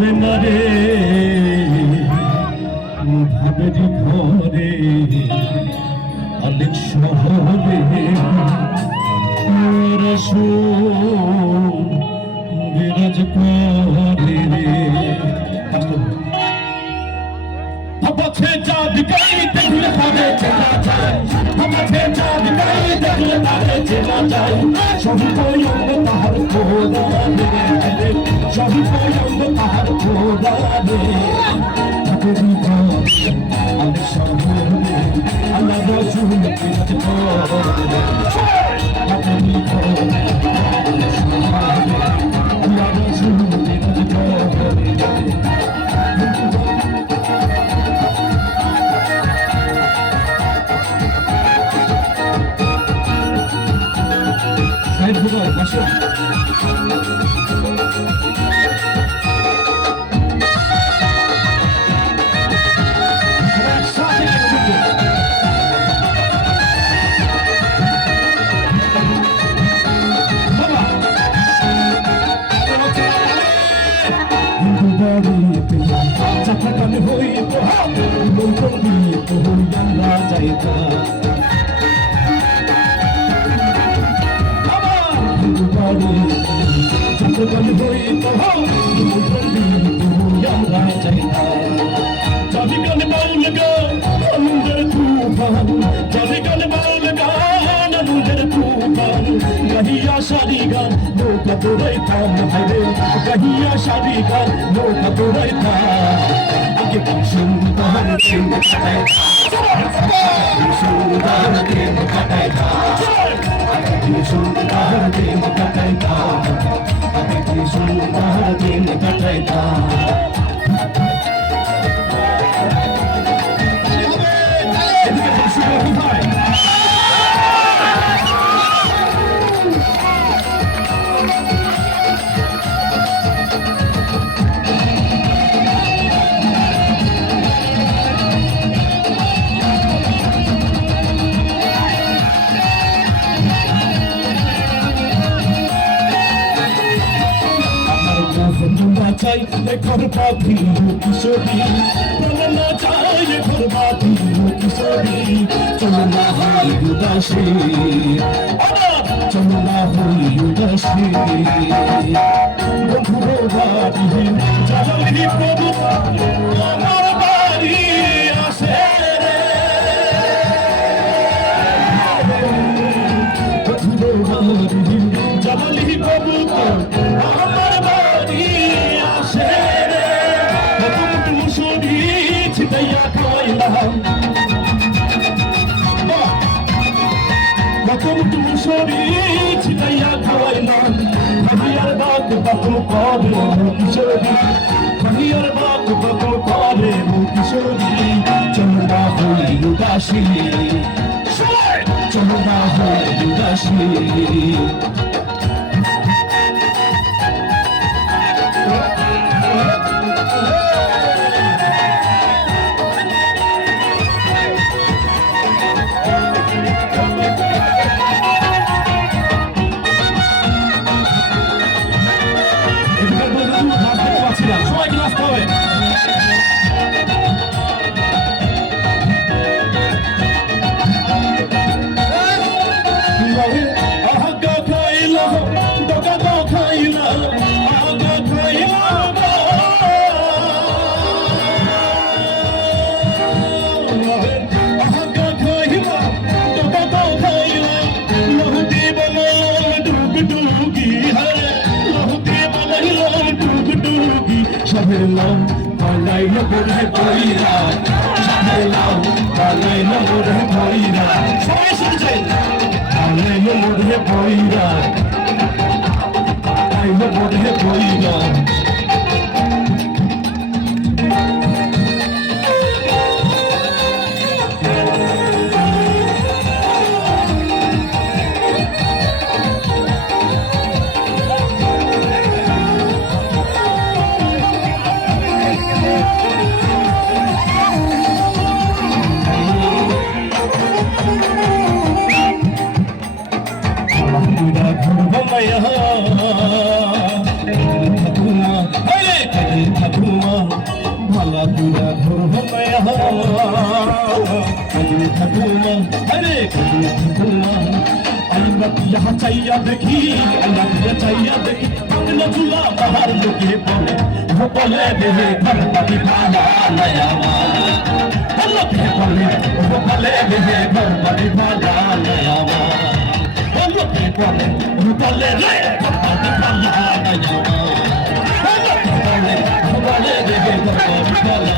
আসবে না রে ভাবেরি ঘরে অনেক শহরে বিরাজ করে রে আমাকে চাঁদ গাই দেখলে তারে চেনা যায় আমাকে চাঁদ গাই দেখলে তারে চেনা যায় সবই অঙ্গ তাহার খোদারে সবই অঙ্গ তাহার খোদারে ভাবেরি ঘরে অনেক শহরে আল্লাহ রসুল বিরাজ করে ভাবেরি ঘরে আল্লাহ রসুল বিরাজ করে আসো চাকাকালে হইত বলতো হইয়া যাইতা চাকাকালে হইত হইয়া যাইতা চাবিকালে বাউল গান আনন্দের তুফান চাবিকালে বাউল গান আনন্দের তুফান গাহিয়া সারি গান নৌকা দৌড়াইতাম ভাইরে গাহিয়া সারি গান নৌকা দৌড়াইতাম আগে কি সুন্দর দিন কাটাইতাম সুন্দর দিন কাটাইতাম আগে কি সুন্দর দিন কাটাইতাম আগে কি সুন্দর দিন কাটাইতাম চাই ঘর বাঁধি কিশোরী না চাই ঘর বাঁধি কিশোরী চলো না হই উদাসী চলো না হই উদাসী বন্ধুর বাড়ি চলি প্রভু আমার বাড়ি আসে বন্ধুর বাড়ি চলি প্রভু আমার বাড়ি ছিটাইয়া খাইলাম মুসরি ছিটাইয়া খাইলাম ভাইয়ার বাক বাকু করে কিশোরী ভাইয়ার বাক বাকু করে কিশোরী চলো না হই উদাসী চলো না হই উদাসী সবাইকে নাচতে হবে আগা খাইলা দোকা খাইলা আগা খাইলা আগা খাইলা দোকা খাইলা লহুতি বানাইলা ডুগ ডুগি হরে লহুতি বানাইলা ডুগ ডুগি সবেলাম পালাইলা বড়ে কইরা সবেলাম পালাইলা বড়ে কইরা সবাই শুনছে পালাইলা বড়ে কইরা পালাইলা বড়ে কইরা कदू ठकुआ अरे कदू ठकुआ अल्लाह यहाँ चाहिए देखी अल्लाह चाहिए देखी अपने झूला बाहर लुके पड़े वो बोले देहे घर पति भाला नया अल्लाह के बोले वो बोले देहे घर पति भाला नया अल्लाह के बोले वो बोले रे घर पति भाला नया अल्लाह के बोले वो बोले देहे घर पति भाला